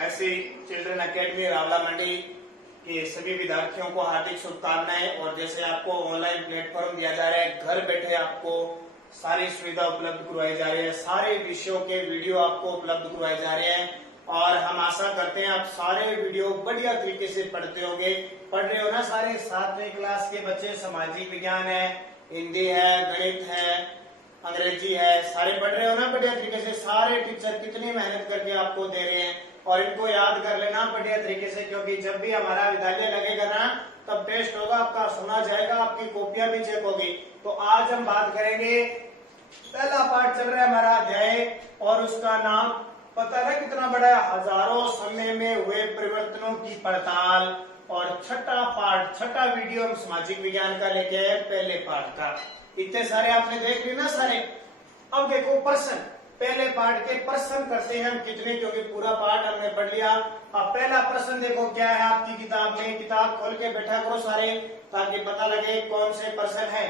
ऐसे children academy Rawla मंडी के सभी विद्यार्थियों को हार्दिक शुभकामनाएं। और जैसे आपको ऑनलाइन प्लेटफॉर्म दिया जा रहा है, घर बैठे आपको सारी सुविधा उपलब्ध करवाई जा रही है, सारे विषयों के वीडियो आपको उपलब्ध करवाए जा रहे हैं। और हम आशा करते हैं आप सारे वीडियो बढ़िया तरीके से पढ़ते होंगे। पढ़ रहे हो ना सारे 7वीं क्लास के बच्चे? सामाजिक विज्ञान है, हिंदी है, गणित है, अंग्रेजी है, सारे पढ़ रहे हो ना बढ़िया तरीके से? सारे टीचर कितनी मेहनत करके आपको दे रहे हैं और इनको याद कर लेना बढ़िया तरीके से, क्योंकि जब भी हमारा विद्यालय लगेगा ना तब टेस्ट होगा, आपका सुना जाएगा, आपकी कॉपियां भी चेक होगी। तो आज हम बात करेंगे, पहला पाठ चल रहा है हमारा अध्याय और उसका नाम पता है कितना बड़ा है? हजारों समय में हुए परिवर्तनों की पड़ताल। और छठा वीडियो हम सामाजिक विज्ञान का लेके आए, पहले पाठ का। इतने सारे आपने देख लिए ना सारे। अब देखो प्रश्न, पहले पाठ के प्रश्न करते हैं हम कितने, क्योंकि पूरा पाठ हमने पढ़ लिया। अब पहला प्रश्न देखो क्या है आपकी किताब में। किताब खोल के बैठा करो सारे, ताकि पता लगे कौन से प्रश्न है।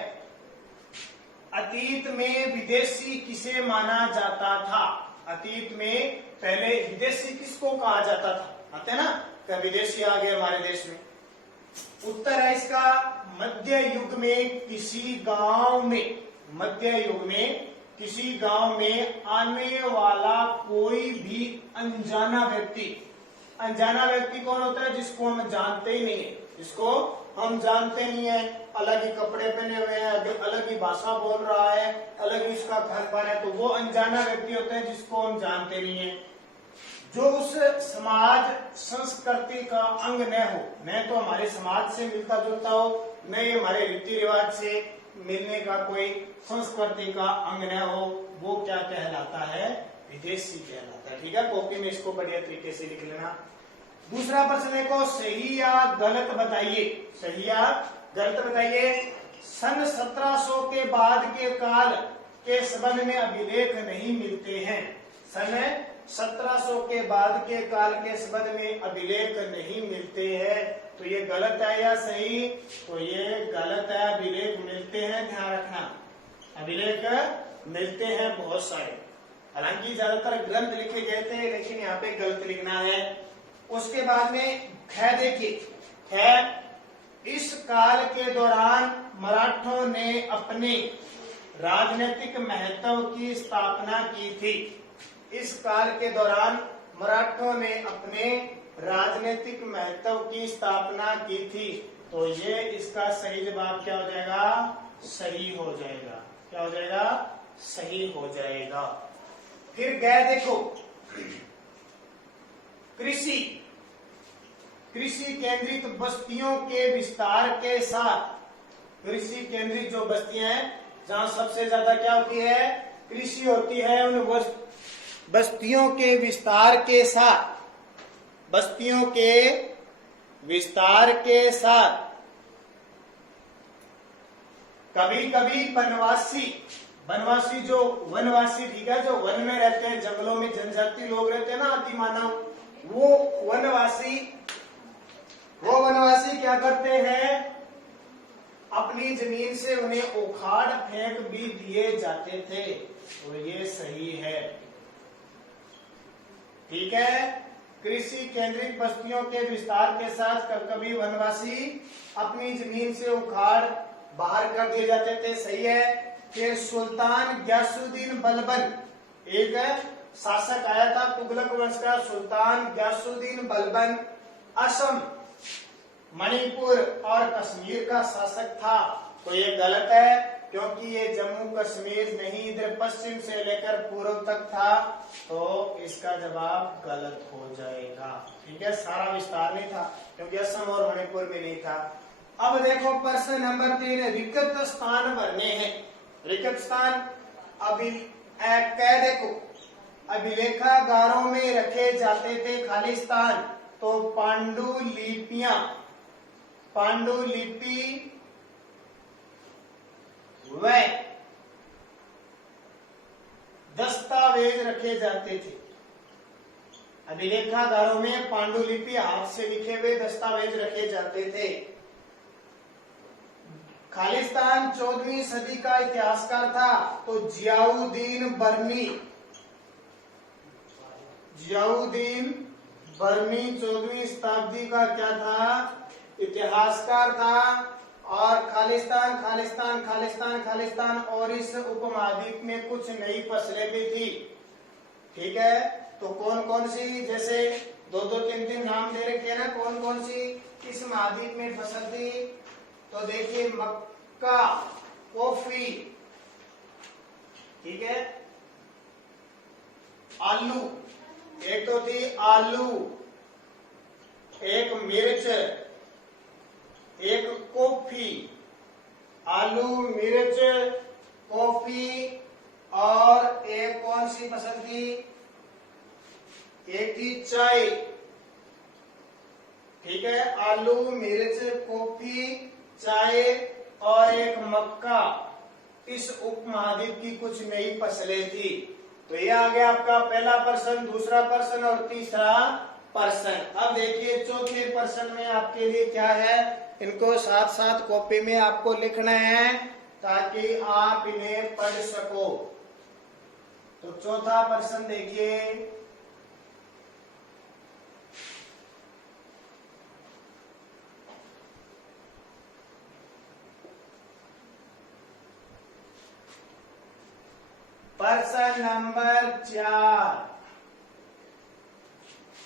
अतीत में विदेशी किसे माना जाता था? अतीत में पहले विदेशी किसको कहा जाता था? आते ना क्या विदेशी आ गए हमारे देश में? उत्तर है इसका मध्य युग में किसी गांव में, मध्य युग में किसी गांव में आने वाला कोई भी अनजाना व्यक्ति। अनजाना व्यक्ति कौन होता है? जिसको हम जानते ही नहीं है, जिसको हम जानते नहीं है, अलग ही कपड़े पहने हुए हैं, अलग ही भाषा बोल रहा है, अलग ही उसका खान पान है, तो वो अनजाना व्यक्ति होता है जिसको हम जानते नहीं है। जो उस समाज संस्कृति का अंग न हो, न तो हमारे समाज से मिलता जुलता हो, न ही हमारे रीति रिवाज से मिलने का कोई संस्कृति का अंग न हो, वो क्या कहलाता है? विदेशी कहलाता है। ठीक है, कॉपी में इसको बढ़िया तरीके से लिख लेना। दूसरा प्रश्न देखो, सही या गलत बताइए। सही या गलत बताइए। सन 1700 के बाद के काल के संबंध में अभिलेख नहीं मिलते हैं। सन 1700 के बाद के काल के संबंध में अभिलेख नहीं मिलते हैं, तो ये गलत है या सही? तो ये गलत है, अभिलेख मिलते हैं, ध्यान रखना। अभिलेख मिलते हैं बहुत सारे, हालांकि ज्यादातर ग्रंथ लिखे गए थे, लेकिन यहाँ पे गलत लिखना है। उसके बाद में ख देखिए, ख इस काल के दौरान मराठों ने अपने राजनीतिक महत्व की स्थापना की थी। इस काल के दौरान मराठों ने अपने राजनीतिक महत्व की स्थापना की थी, तो ये इसका सही जवाब क्या हो जाएगा? सही हो जाएगा। क्या हो जाएगा? सही हो जाएगा। फिर गए देखो, कृषि केंद्रित बस्तियों के विस्तार के साथ, कृषि केंद्रित जो बस्तियां हैं जहां सबसे ज्यादा क्या होती है? कृषि होती है, उन बस्तियों के विस्तार के साथ, बस्तियों के विस्तार के साथ कभी कभी वनवासी जो वनवासी, ठीक है, जो वन में रहते हैं, जंगलों में जनजाति लोग रहते हैं ना, आदि मानव, वो वनवासी क्या करते हैं? अपनी जमीन से उन्हें उखाड़ फेंक भी दिए जाते थे, तो ये सही है। ठीक है, कृषि केंद्रित बस्तियों के विस्तार के साथ कभी वनवासी अपनी जमीन से उखाड़ बाहर कर दिए जाते थे, सही है। फिर सुल्तान ग्यासुद्दीन बलबन, एक शासक आया था तुगलक वंश का, सुल्तान ग्यासुद्दीन बलबन असम, मणिपुर और कश्मीर का शासक था, तो ये गलत है, क्योंकि ये जम्मू कश्मीर नहीं, इधर पश्चिम से लेकर पूर्व तक था, तो इसका जवाब गलत हो जाएगा। ठीक है, सारा विस्तार नहीं था, क्योंकि असम और मणिपुर में नहीं था। अब देखो प्रश्न नंबर 3, रिक्त स्थान भरने हैं। रिक्त स्थान देखो, अभिलेखागारों में रखे जाते थे खाली स्थान, तो पांडुलिपि व दस्तावेज रखे जाते थे। अभिलेखागारों में पांडुलिपि, हाथ से लिखे हुए दस्तावेज रखे जाते थे। खालिस्तान 14वीं सदी का इतिहासकार था, तो जियाउद्दीन बर्नी 14वीं शताब्दी का क्या था, इतिहासकार था, और खालिस्तान खालिस्तान खालिस्तान खालिस्तान और इस उपमहाद्वीप में कुछ नई फसलें भी थी। ठीक है, तो कौन कौन सी, जैसे दो दो तीन तीन नाम दे रखे हैं ना, कौन कौन सी इस महाद्वीप में फसल थी, तो देखिए मक्का, कॉफी, ठीक है, आलू, एक तो थी आलू, एक मिर्च, एक कॉफी, आलू, मिर्च, कॉफी, और एक कौन सी फसल थी, एक थी चाय। ठीक है, आलू, मिर्च, कॉफी, चाय और एक मक्का, इस उपमहाद्वीप की कुछ नई फसलें थी। तो ये आ गया आपका पहला प्रश्न, दूसरा प्रश्न और तीसरा प्रश्न। अब देखिए चौथे प्रश्न में आपके लिए क्या है, इनको साथ साथ कॉपी में आपको लिखना है ताकि आप इन्हें पढ़ सको। तो चौथा प्रश्न देखिए, प्रश्न नंबर 4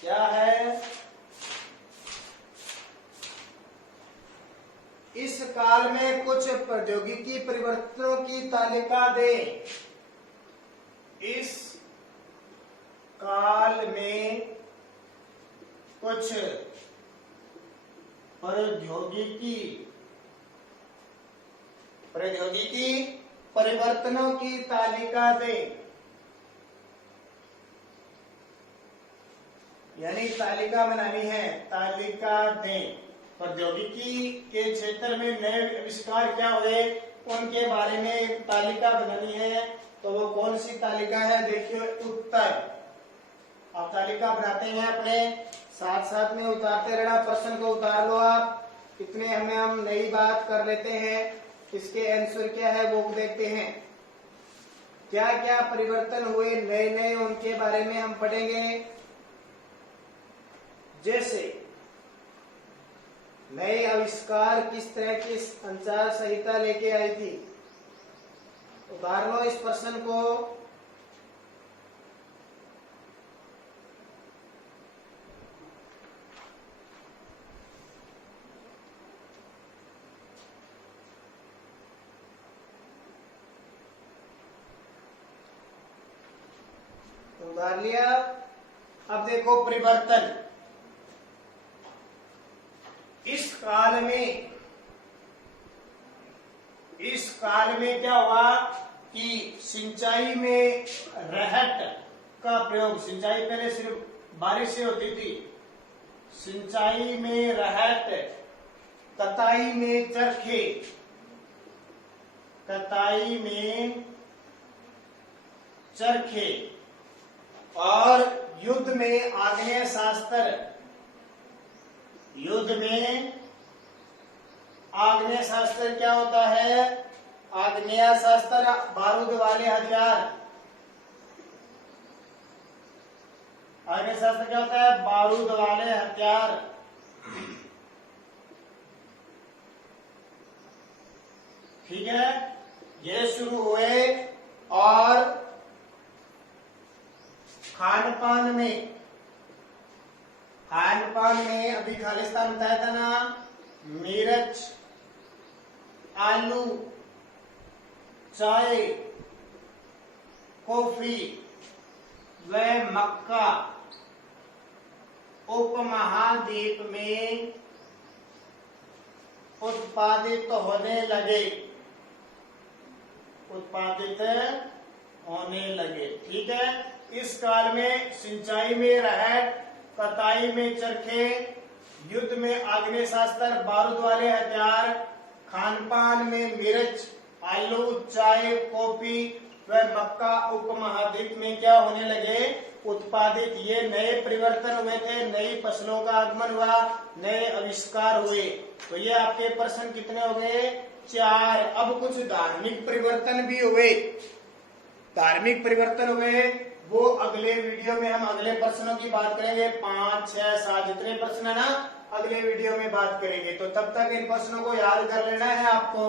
क्या है, इस काल में कुछ प्रौद्योगिकी परिवर्तनों की तालिका दें। इस काल में कुछ प्रौद्योगिकी परिवर्तनों की तालिका दें, यानी तालिका बनानी है, तालिका दें। प्रौद्योगिकी के क्षेत्र में नए आविष्कार क्या हुए उनके बारे में एक तालिका बनानी है। तो वो कौन सी तालिका है, देखिए उत्तर। आप तालिका बनाते हैं अपने साथ साथ में उतारते रहना, प्रश्न को उतार लो आप, इतने हम नई बात कर लेते हैं। इसके आंसर क्या है वो देखते हैं, क्या क्या परिवर्तन हुए नए नए उनके बारे में हम पढ़ेंगे। जैसे नए आविष्कार किस तरह की संचार संहिता लेके आई थी, उतार लो इस प्रश्न को। उतार लिया। अब देखो परिवर्तन, इस काल में क्या हुआ कि सिंचाई में रहट का प्रयोग, सिंचाई पहले सिर्फ बारिश से होती थी, सिंचाई में रहट, कताई में चरखे, कताई में चरखे, और युद्ध में आग्नेय शास्त्र, युद्ध में आग्नेय शास्त्र क्या होता है, आग्नेय शास्त्र बारूद वाले हथियार, आग्नेय शास्त्र क्या होता है, बारूद वाले हथियार। ठीक है, ये शुरू हुए। और खान पान में अभी खालिस्तान बताया था ना, मिर्च, आलू, चाय, कॉफी व मक्का उपमहाद्वीप में उत्पादित होने लगे। ठीक है, इस काल में सिंचाई में रहट, कताई में चरखे, युद्ध में आग्नेय शास्त्र बारूद वाले हथियार, खानपान में मिर्च, आलू, चाय, कॉफी व मक्का उपमहाद्वीप में क्या होने लगे, उत्पादित। ये नए परिवर्तन हुए थे, नई फसलों का आगमन हुआ, नए आविष्कार हुए। तो ये आपके प्रश्न कितने हो गए, 4। अब कुछ धार्मिक परिवर्तन भी हुए, धार्मिक परिवर्तन हुए वो अगले वीडियो में हम अगले प्रश्नों की बात करेंगे। 5, 6, 7 जितने प्रश्न है ना अगले वीडियो में बात करेंगे। तो तब तक इन प्रश्नों को याद कर लेना है आपको।